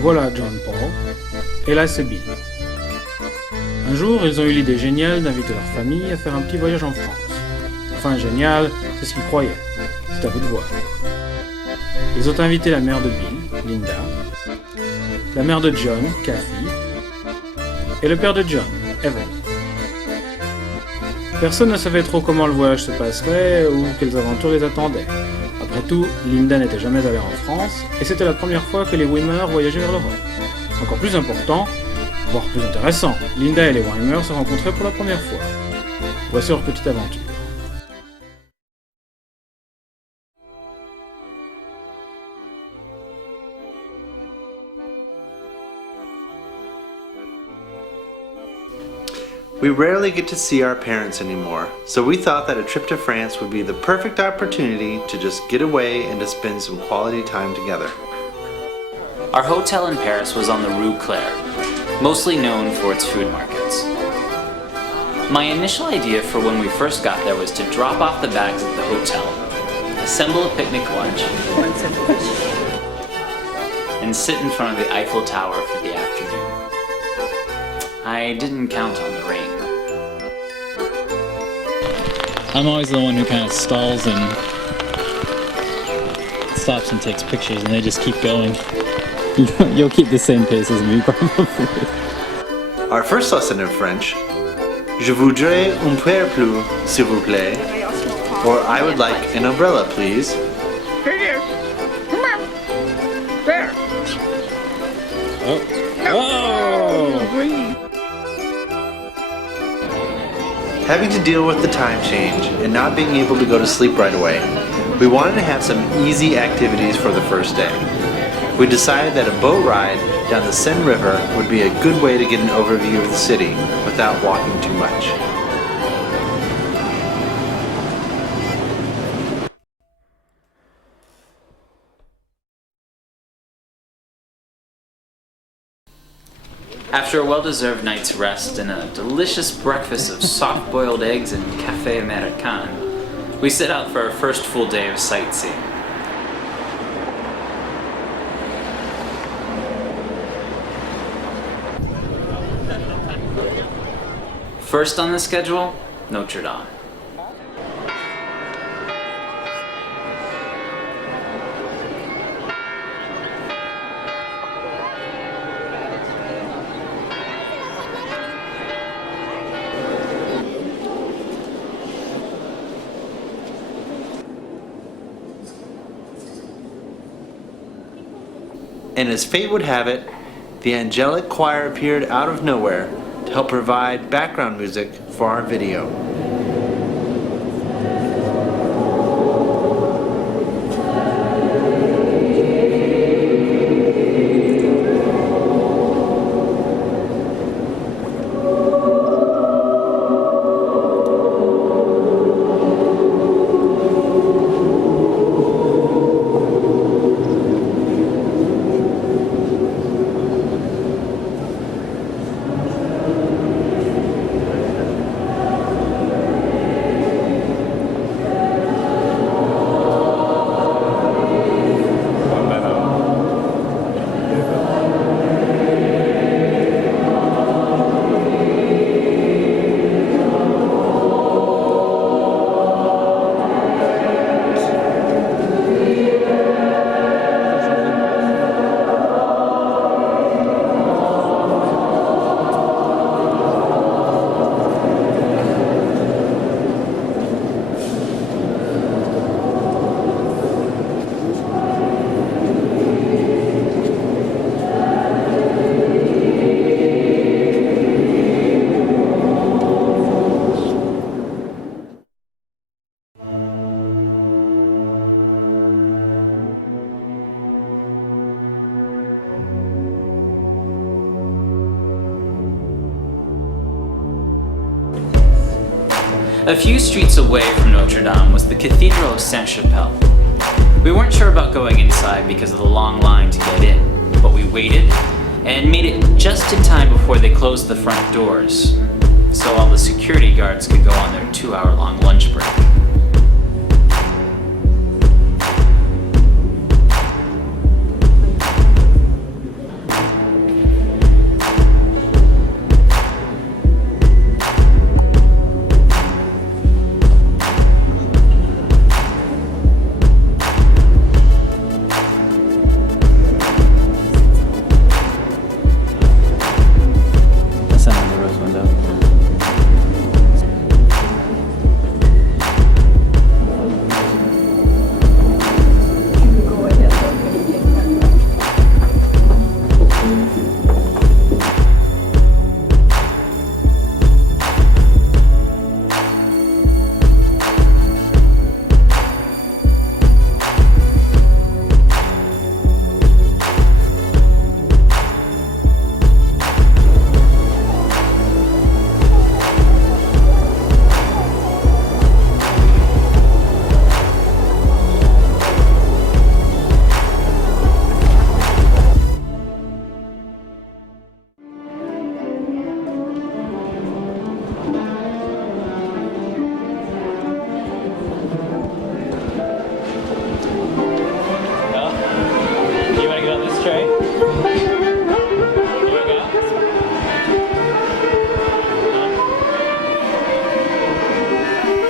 Voilà John Paul, et là c'est Bill. Un jour, ils ont eu l'idée géniale d'inviter leur famille à faire un petit voyage en France. Enfin, génial, c'est ce qu'ils croyaient. C'est à vous de voir. Ils ont invité la mère de Bill, Linda, la mère de John, Kathy, et le père de John, Evan. Personne ne savait trop comment le voyage se passerait ou quelles aventures les attendaient. Après tout, Linda n'était jamais allée en France, et c'était la première fois que les Weimer voyageaient vers l'Europe. Encore plus important, voire plus intéressant, Linda et les Weimer se rencontraient pour la première fois. Voici leur petite aventure. We rarely get to see our parents anymore, so we thought that a trip to France would be the perfect opportunity to just get away and to spend some quality time together. Our hotel in Paris was on the Rue Claire, mostly known for its food markets. My initial idea for when we first got there was to drop off the bags at the hotel, assemble a picnic lunch, and sit in front of the Eiffel Tower for the afternoon. I didn't count on the rain. I'm always the one who kind of stalls and stops and takes pictures, and they just keep going. You'll keep the same pace as me, probably. Our first lesson in French, Je voudrais un parapluie, s'il vous plaît, or I would like an umbrella, please. Here it is. Come on. There. Oh! Green. Having to deal with the time change and not being able to go to sleep right away, we wanted to have some easy activities for the first day. We decided that a boat ride down the Seine River would be a good way to get an overview of the city without walking too much. After a well-deserved night's rest and a delicious breakfast of soft-boiled eggs and café américain, we set out for our first full day of sightseeing. First on the schedule, Notre Dame. And as fate would have it, the angelic choir appeared out of nowhere to help provide background music for our video. A few streets away from Notre Dame was the Cathedral of Saint-Chapelle. We weren't sure about going inside because of the long line to get in, but we waited and made it just in time before they closed the front doors, so all the security guards could go on their 2-hour-long lunch break.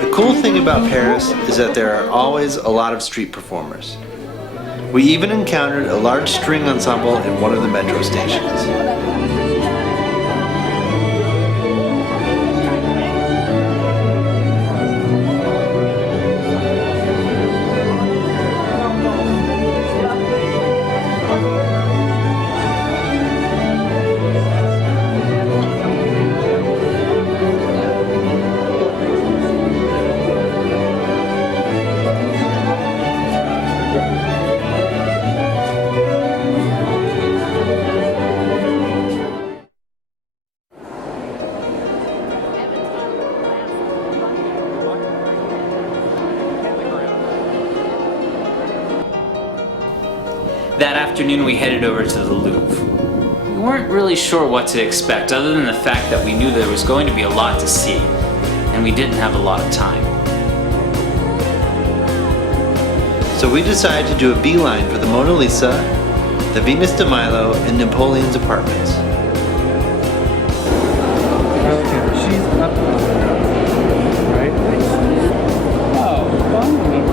The cool thing about Paris is that there are always a lot of street performers. We even encountered a large string ensemble in one of the metro stations. That afternoon we headed over to the Louvre. We weren't really sure what to expect other than the fact that we knew there was going to be a lot to see, and we didn't have a lot of time. So we decided to do a beeline for the Mona Lisa, the Venus de Milo, and Napoleon's apartments. She's up right? Oh,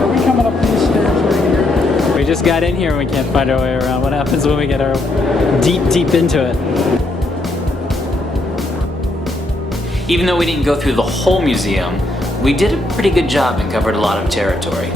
are we coming up these stairs right here? We just got in here and we can't find our way around. What happens when we get our deep into it? Even though we didn't go through the whole museum, we did a pretty good job and covered a lot of territory.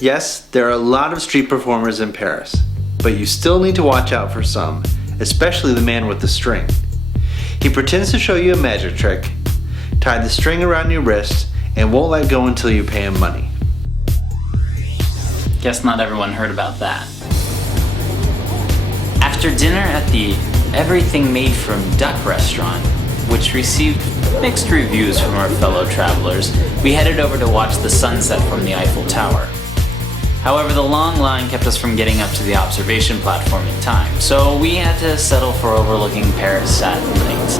Yes, there are a lot of street performers in Paris, but you still need to watch out for some, especially the man with the string. He pretends to show you a magic trick, tie the string around your wrist, and won't let go until you pay him money. Guess not everyone heard about that. After dinner at the Everything Made from Duck restaurant, which received mixed reviews from our fellow travelers, we headed over to watch the sunset from the Eiffel Tower. However, the long line kept us from getting up to the observation platform in time, so we had to settle for overlooking Paris at night.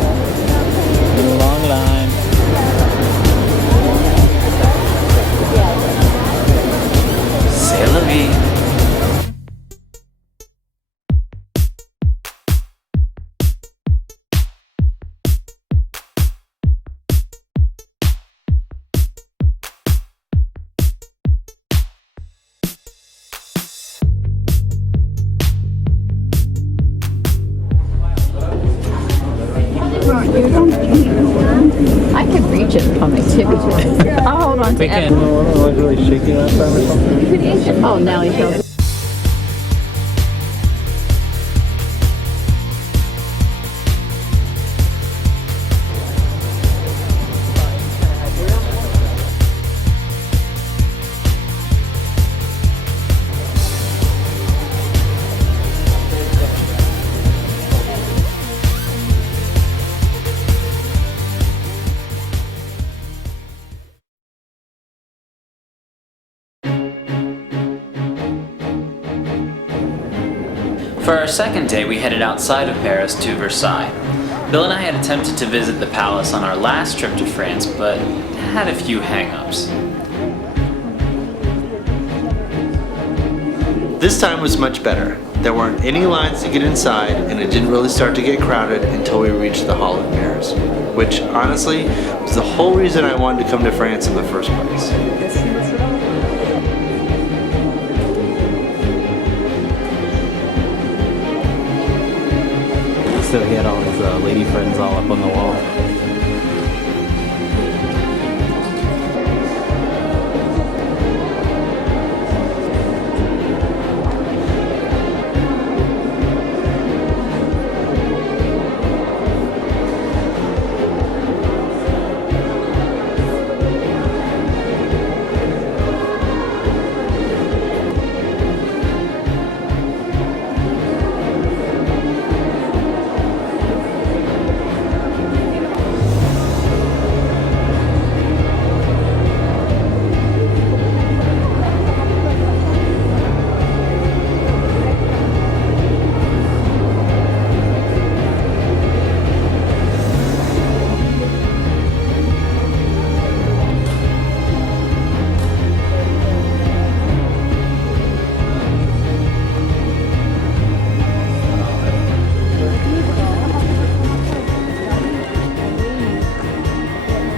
Long line. C'est la vie. I can reach it on my tippy. I'll hold on to We it. can. Was really shaky last time or something? Oh, now he feels. For our second day, we headed outside of Paris to Versailles. Bill and I had attempted to visit the palace on our last trip to France, but had a few hang-ups. This time was much better. There weren't any lines to get inside, and it didn't really start to get crowded until we reached the Hall of Mirrors, which honestly was the whole reason I wanted to come to France in the first place. So he had all his lady friends all up on the wall.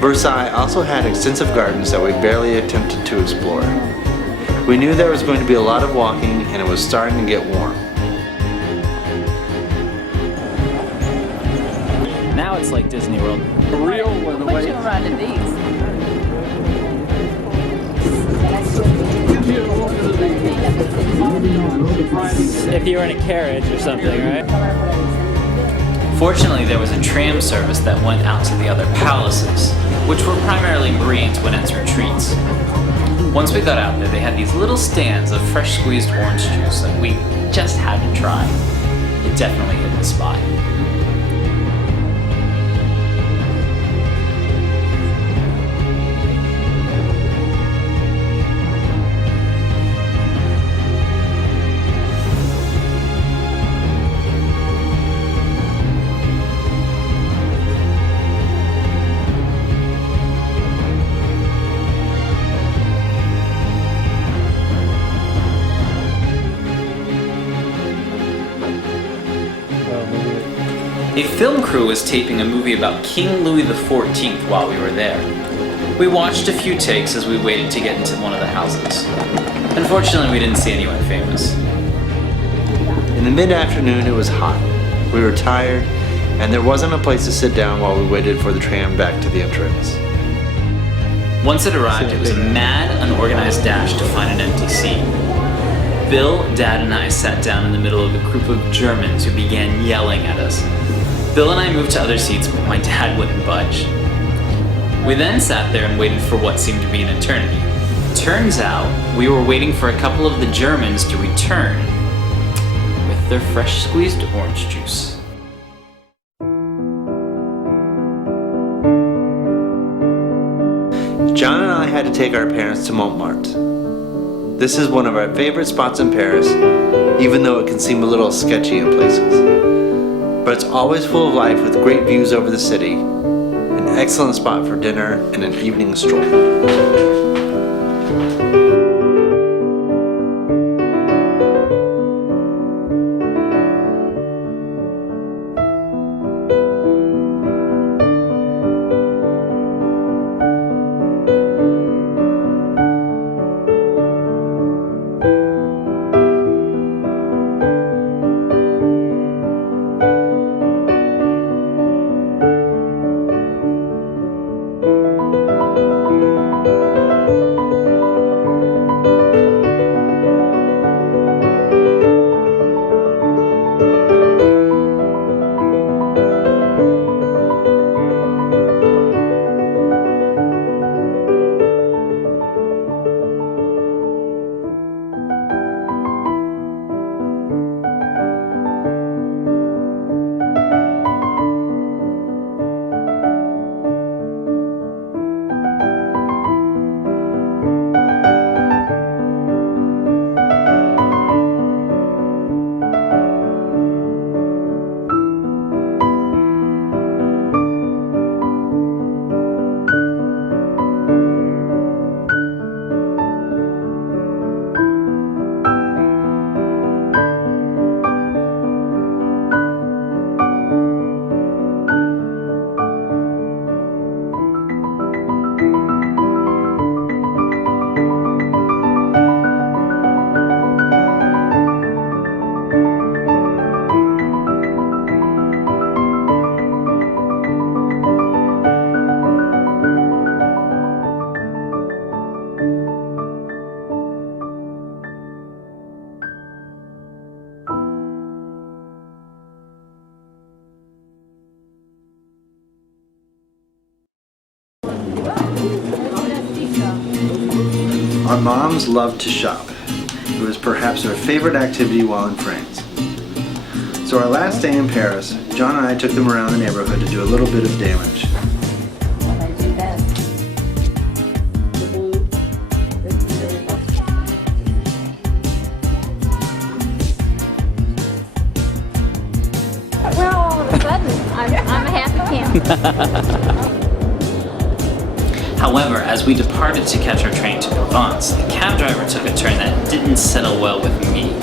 Versailles also had extensive gardens that we barely attempted to explore. We knew there was going to be a lot of walking, and it was starting to get warm. Now it's like Disney World. Put you around in these. If you were in a carriage or something, right? Fortunately, there was a tram service that went out to the other palaces, which were primarily Marie Antoinette's retreats. Once we got out there, they had these little stands of fresh squeezed orange juice that we just had to try. It definitely hit the spot. A film crew was taping a movie about King Louis XIV while we were there. We watched a few takes as we waited to get into one of the houses. Unfortunately, we didn't see anyone famous. In the mid-afternoon, it was hot. We were tired, and there wasn't a place to sit down while we waited for the tram back to the entrance. Once it arrived, it was a mad, unorganized dash to find an empty seat. Bill, Dad, and I sat down in the middle of a group of Germans who began yelling at us. Bill and I moved to other seats, but my dad wouldn't budge. We then sat there and waited for what seemed to be an eternity. Turns out, we were waiting for a couple of the Germans to return with with their fresh squeezed orange juice. John and I had to take our parents to Montmartre. This is one of our favorite spots in Paris, even though it can seem a little sketchy in places. But it's always full of life with great views over the city, an excellent spot for dinner and an evening stroll. Our moms loved to shop. It was perhaps our favorite activity while in France. So our last day in Paris, John and I took them around the neighborhood to do a little bit of damage. Well, all of a sudden, I'm a happy camper. However, as we departed to catch our train to Provence, the cab driver took a turn that didn't settle well with me.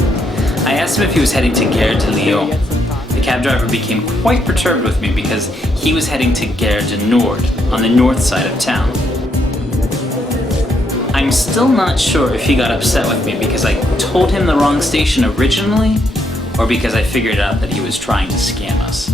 I asked him if he was heading to Gare de Lyon. The cab driver became quite perturbed with me because he was heading to Gare du Nord, on the north side of town. I'm still not sure if he got upset with me because I told him the wrong station originally, or because I figured out that he was trying to scam us.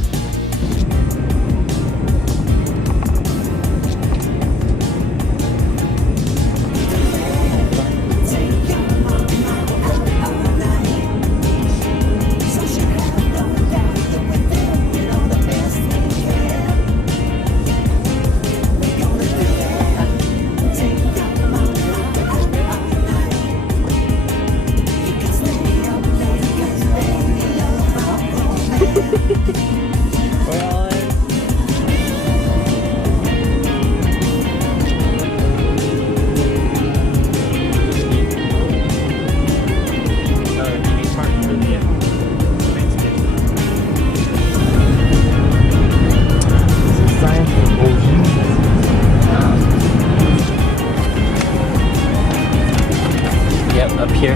Up here.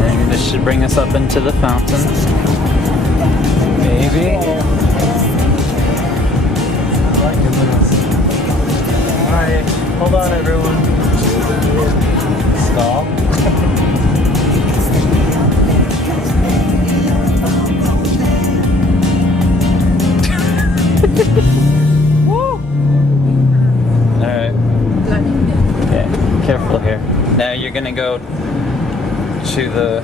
And this should bring us up into the fountain. Maybe. Alright, hold on everyone. Stop. Careful here. Now you're gonna go to the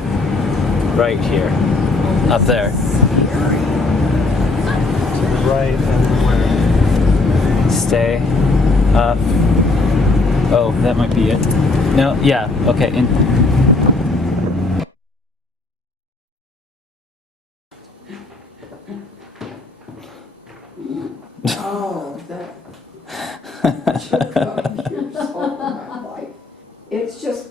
right here. Up there. To the right and where? Stay up. Oh, that might be it. No, yeah, okay. Oh, that took up your soul in my life. It's just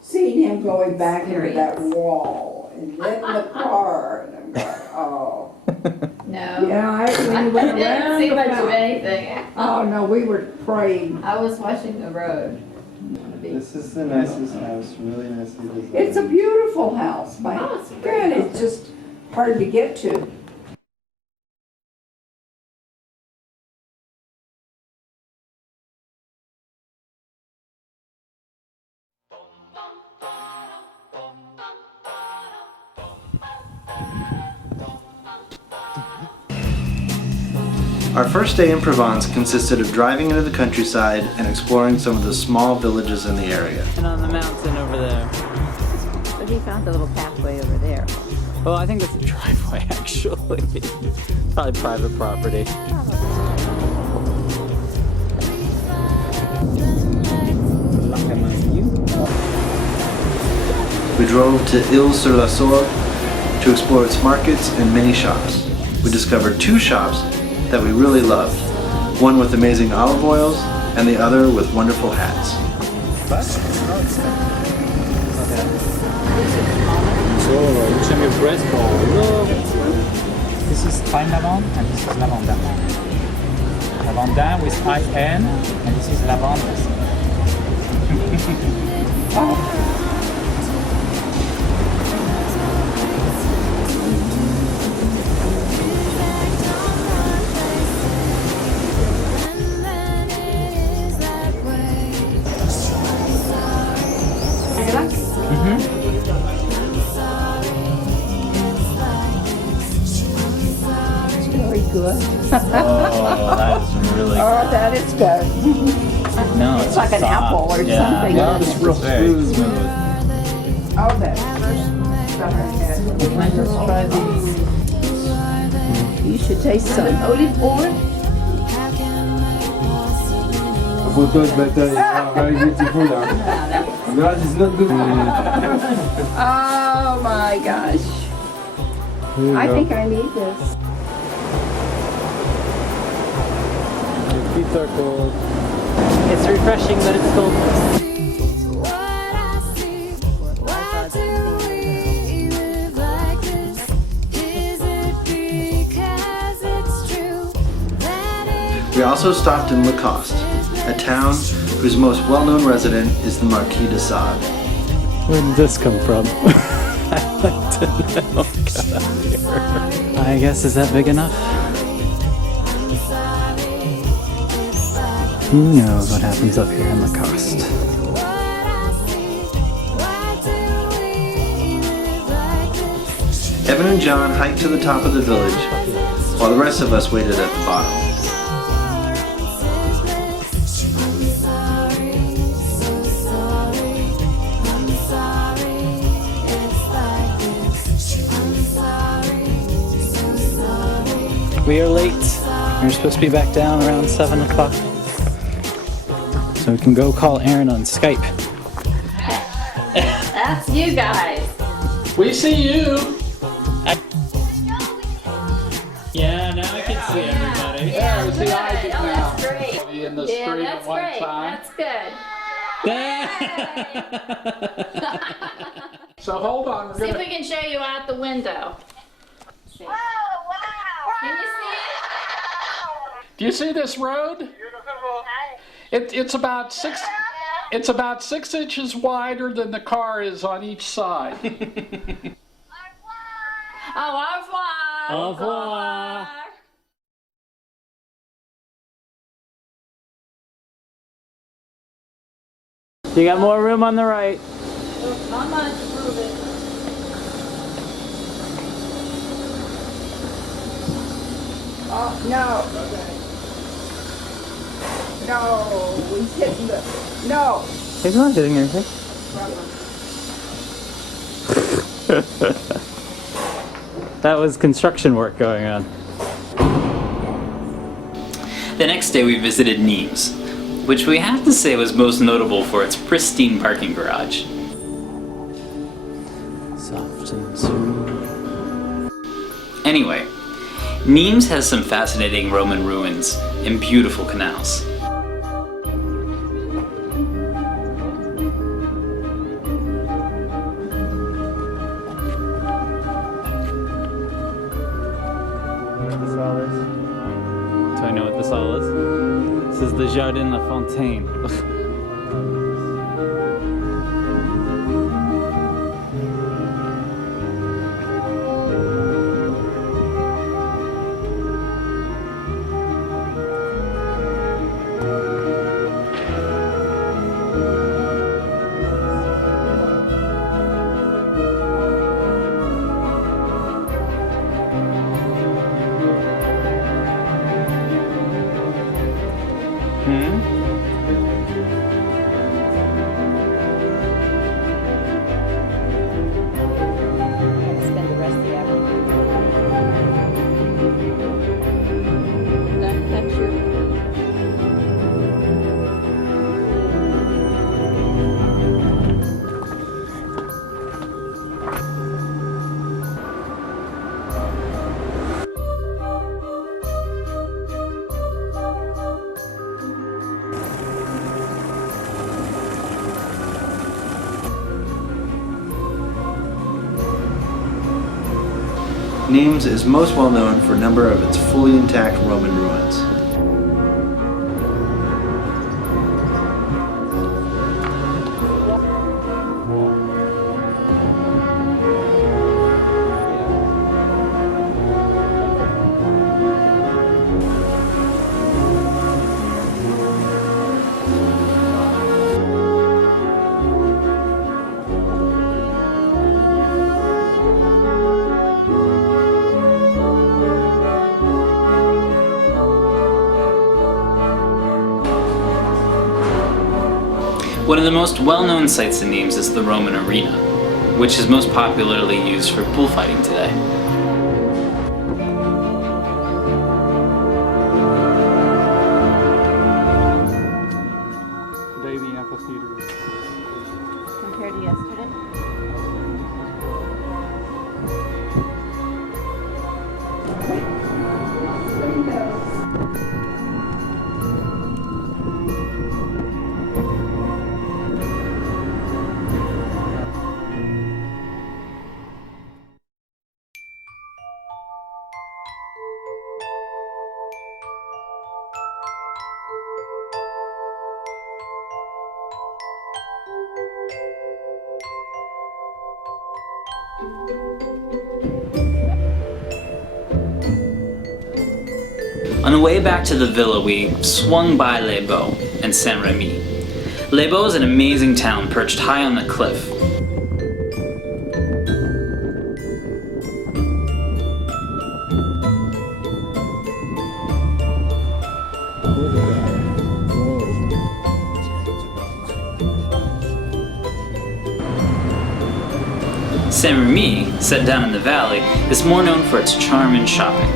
seeing him going back into that wall and then the car, and I'm going, oh. No. Yeah, when you went didn't around see the much of mountain. anything. Oh, no, we were praying. I was watching the road. This is the nicest house, really nicely designed. It's a beautiful house, my Oh, it's a great God, it's just hard to get to. Our first day in Provence consisted of driving into the countryside and exploring some of the small villages in the area. And on the mountain over there. But he found a little pathway over there. Well, I think that's a driveway, actually. Probably private property. We drove to Ile-sur-la-Sorgue to explore its markets and many shops. We discovered 2 shops that we really loved, one with amazing olive oils and the other with wonderful hats. So, which one is breast ball? This is fine lavande and this is lavanda. Lavanda with I-N and this is lavanda. Very good. Oh, that is really Oh, that is good. No, it's like an soft. apple or Yeah. something. No, it's real smooth. Oh, that first stuff I had. Can I just try these? You should taste some olive oil. Photo is better, it's very beautiful. That is not good. Oh my gosh. I think I need this. Your feet are cold. It's refreshing, but it's cold. We also stopped in Lacoste, a town whose most well-known resident is the Marquis de Sade. Where did this come from? I'd like to know. Get out of here. I guess, is that big enough? Who knows what happens up here in Lacoste? Evan and John hiked to the top of the village, while the rest of us waited at the bottom. We are late. We're supposed to be back down around 7 o'clock. So we can go call Aaron on Skype. That's you guys. We see you! Yeah, now I can see everybody. Yeah, we see I did oh, now. that's great. Be in the Yeah, street that's at one great. time. That's good. So hold on, we're See if gonna... we can show you out the window. Oh, wow. Can you see it? Do you see this road? It's about 6 inches wider than the car is on each side. Au revoir. Au revoir. You got more room on the right. Not much, move it. Oh, no. No, he's hitting the, no. He's not hitting anything. That was construction work going on. The next day we visited Nimes, which we have to say was most notable for its pristine parking garage. Soft and smooth. Anyway, Nimes has some fascinating Roman ruins and beautiful canals. Do I know what this all is? This is the Jardin La Fontaine. Spend the rest of the afternoon. Don't touch your. Nimes is most well known for a number of its fully intact Roman ruins. One of the most well-known sites in Nimes is the Roman Arena, which is most popularly used for bullfighting today. Baby amphitheater. Compared to yesterday? On the way back to the villa, we swung by Les Baux and Saint Remy. Les Baux is an amazing town perched high on the cliff. Saint Remy, set down in the valley, is more known for its charm and shopping.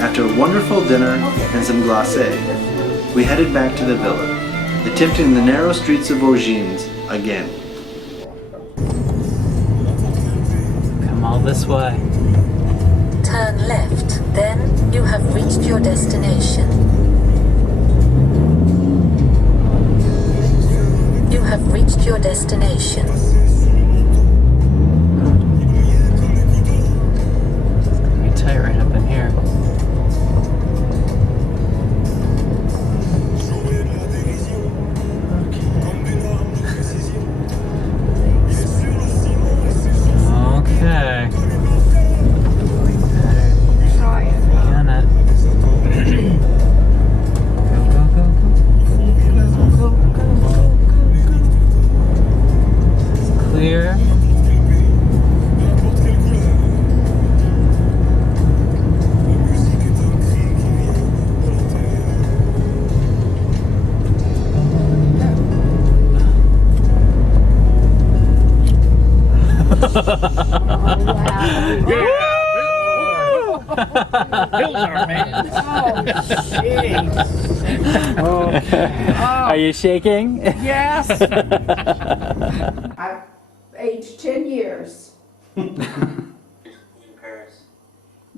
After a wonderful dinner and some glacé, we headed back to the villa, attempting the narrow streets of Avignon again. Come all this way. Turn left, then you have reached your destination. You have reached destination. Be tight right up in here. Okay. Try it. On it. Go, go, go, go, go, go, go. Clear. Are you shaking? Yes. I've aged 10 years. In Paris.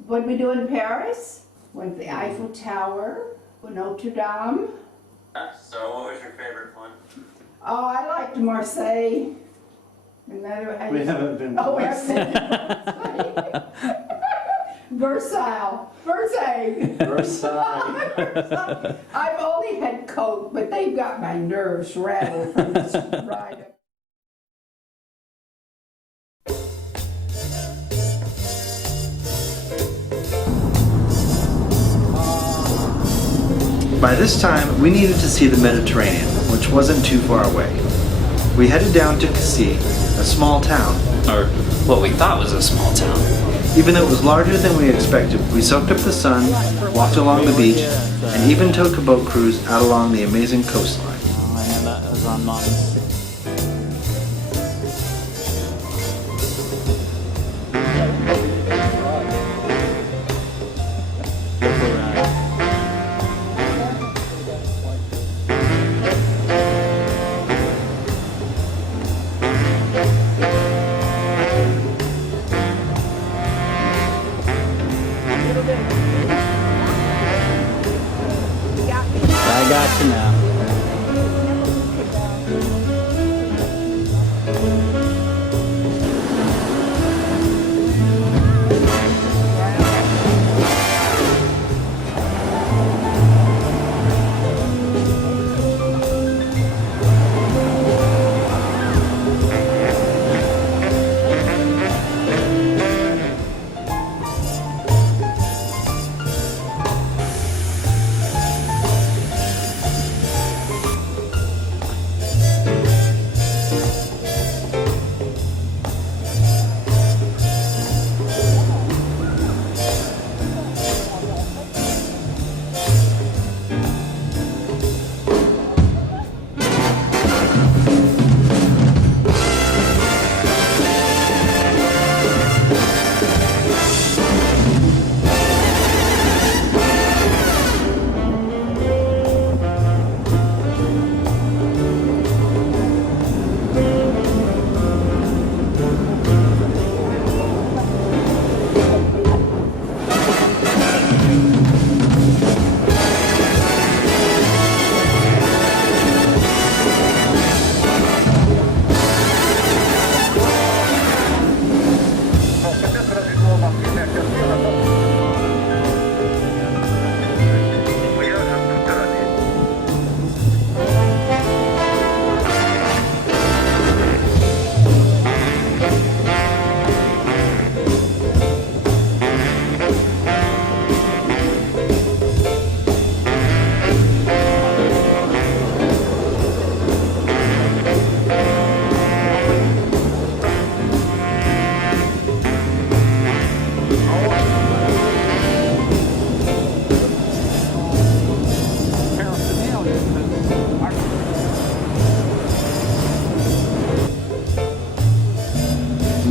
What did we do in Paris? Went to the Eiffel Tower, Notre Dame. So, what was your favorite one? Oh, I liked Marseille. We haven't been. Oh, we haven't been to Marseille. Versailles. I've only had Coke, but they've got my nerves rattled from this ride. By this time, we needed to see the Mediterranean, which wasn't too far away. We headed down to Cassis, a small town. Or what we thought was a small town. Even though it was larger than we expected, we soaked up the sun, walked along the beach, and even took a boat cruise out along the amazing coastline. Oh, I know that was on Nimes. I got you now.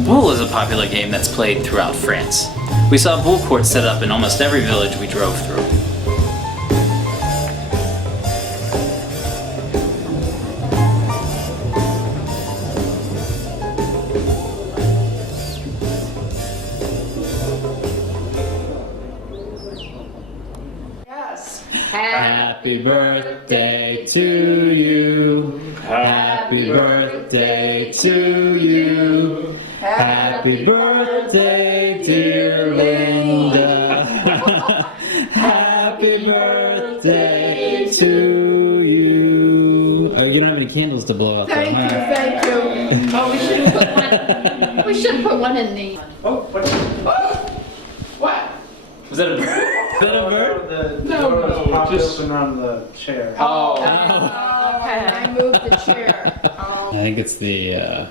Boule is a popular game that's played throughout France. We saw boule courts set up in almost every village we drove through. Yes. Happy birthday to you. Happy birthday birthday to you. Happy birthday, dear Linda. Happy birthday to you. Oh, you don't have any candles to blow out there. Thank you, thank you. Oh, we should put one. We should put one in the. Oh, what? What? Was that a bird? Is that a bird? No, just around the chair. Oh. Okay, I moved the chair. I think it's the,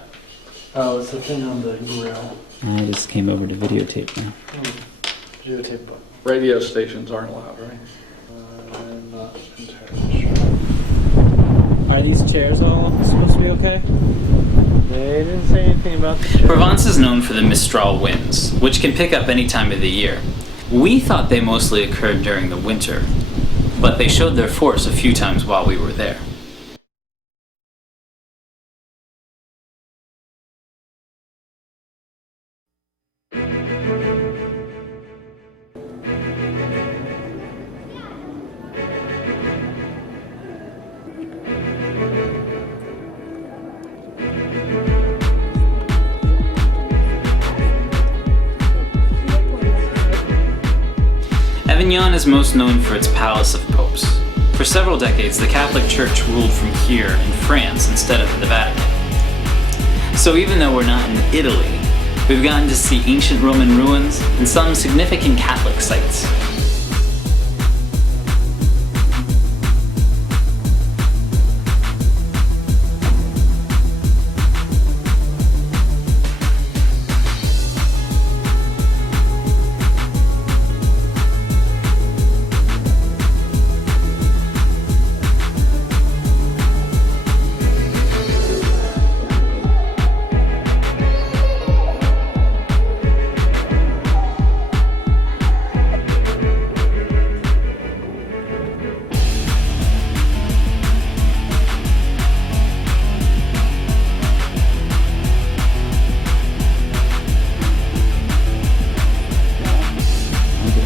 Oh, it's the thing on the grill. I just came over to videotape now. Videotape book. Radio stations aren't allowed, right? I'm not entirely sure. Are these chairs all supposed to be okay? They didn't say anything about the chair. Provence is known for the Mistral winds, which can pick up any time of the year. We thought they mostly occurred during the winter, but they showed their force a few times while we were there. Avignon is most known for its Palace of Popes. For several decades, the Catholic Church ruled from here in France instead of the Vatican. So even though we're not in Italy, we've gotten to see ancient Roman ruins and some significant Catholic sites.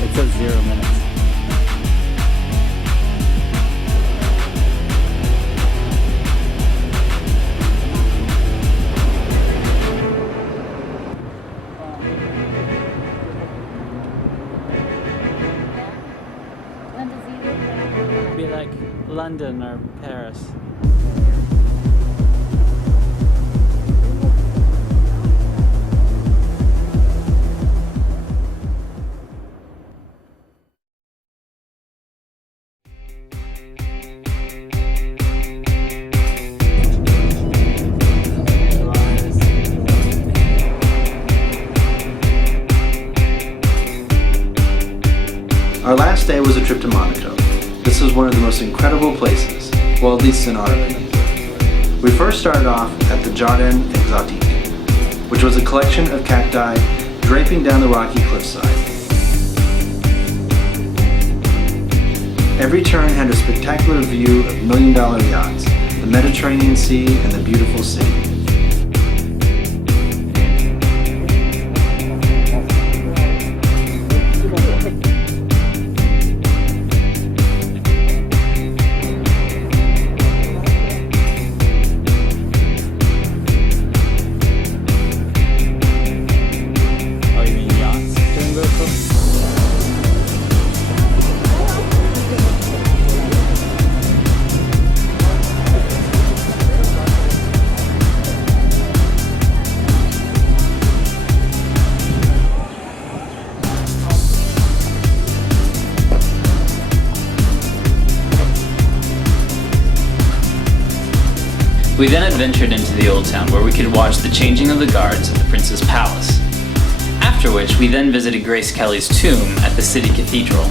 It says 0 minutes. It'd be like London or Paris. Our last day was a trip to Monaco. This was one of the most incredible places, well, at least in our opinion. We first started off at the Jardin Exotique, which was a collection of cacti draping down the rocky cliffside. Every turn had a spectacular view of million-dollar yachts, the Mediterranean Sea, and the beautiful city. We then adventured into the old town where we could watch the changing of the guards at the prince's palace. After which, we then visited Grace Kelly's tomb at the city cathedral.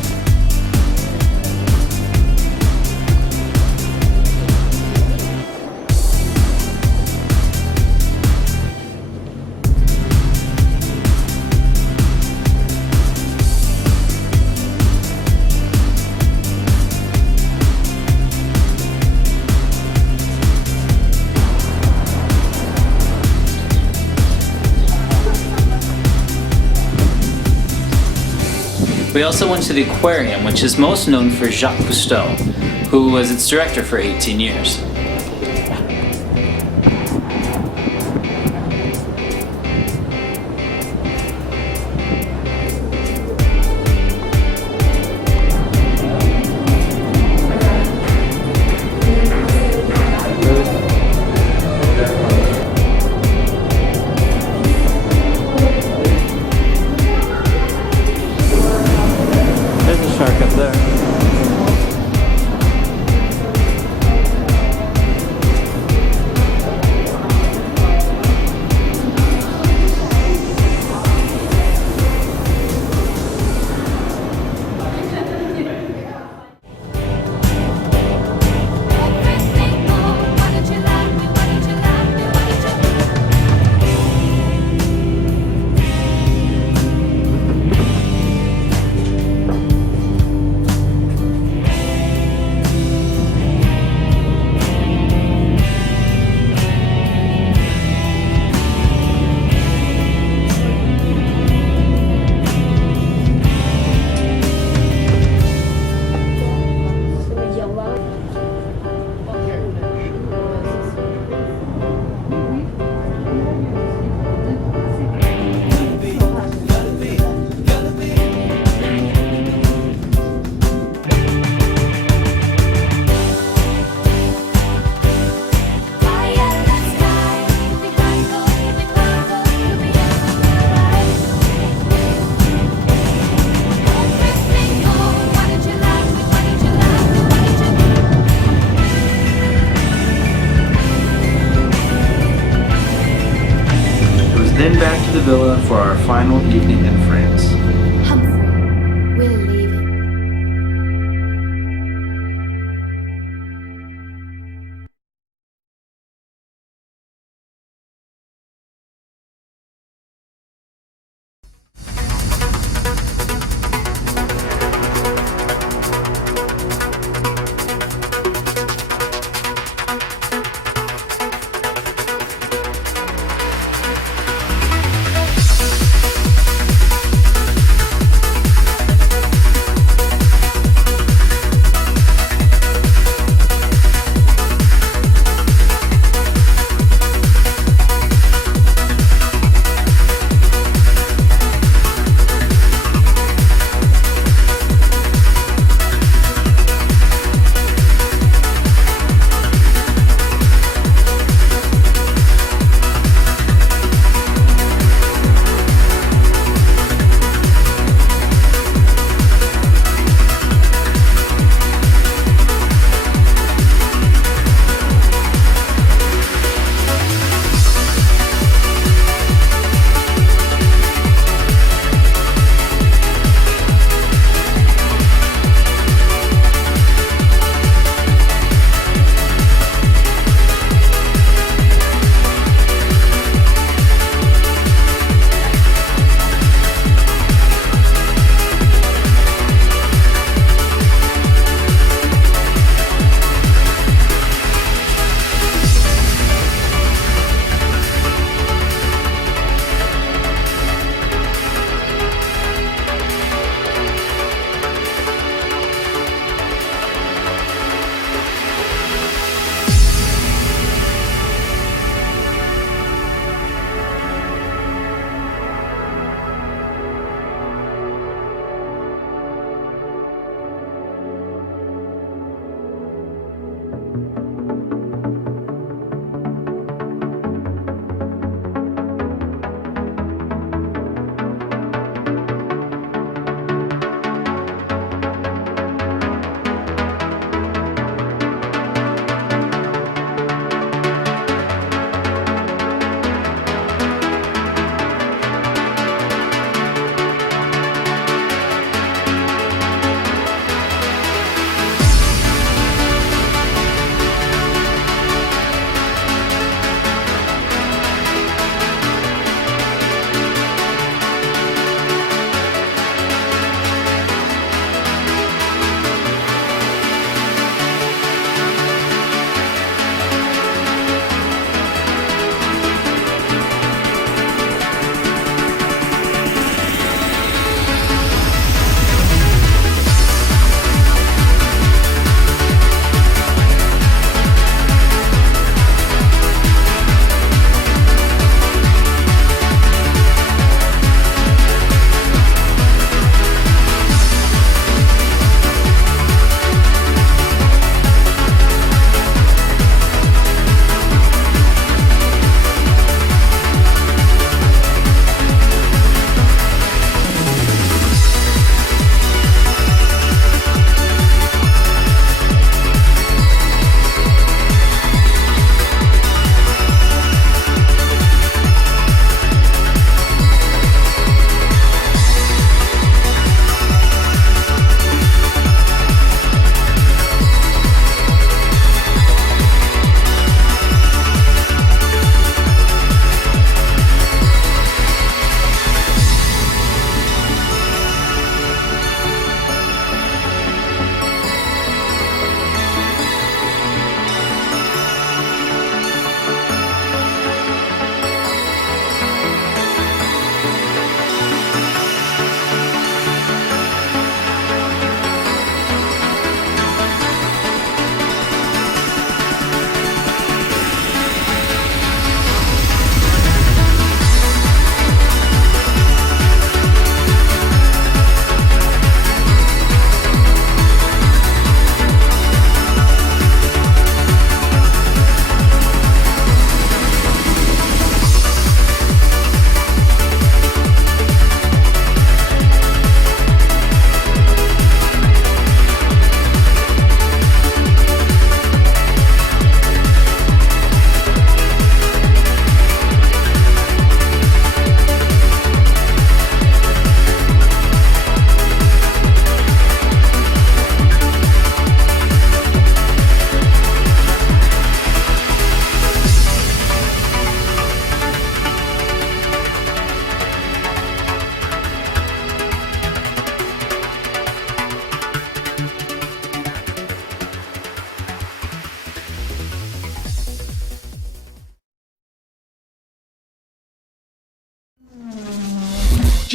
We also went to the aquarium, which is most known for Jacques Cousteau, who was its director for 18 years. then back to the villa for our final evening in France. Humphrey, we're leaving.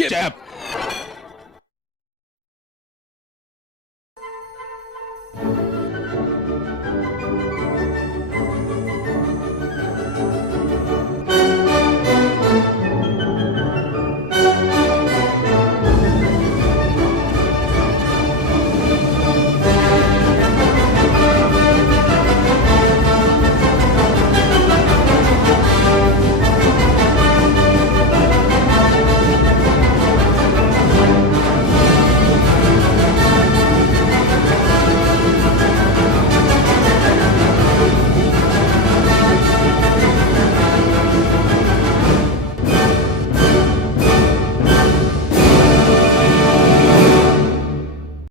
chip.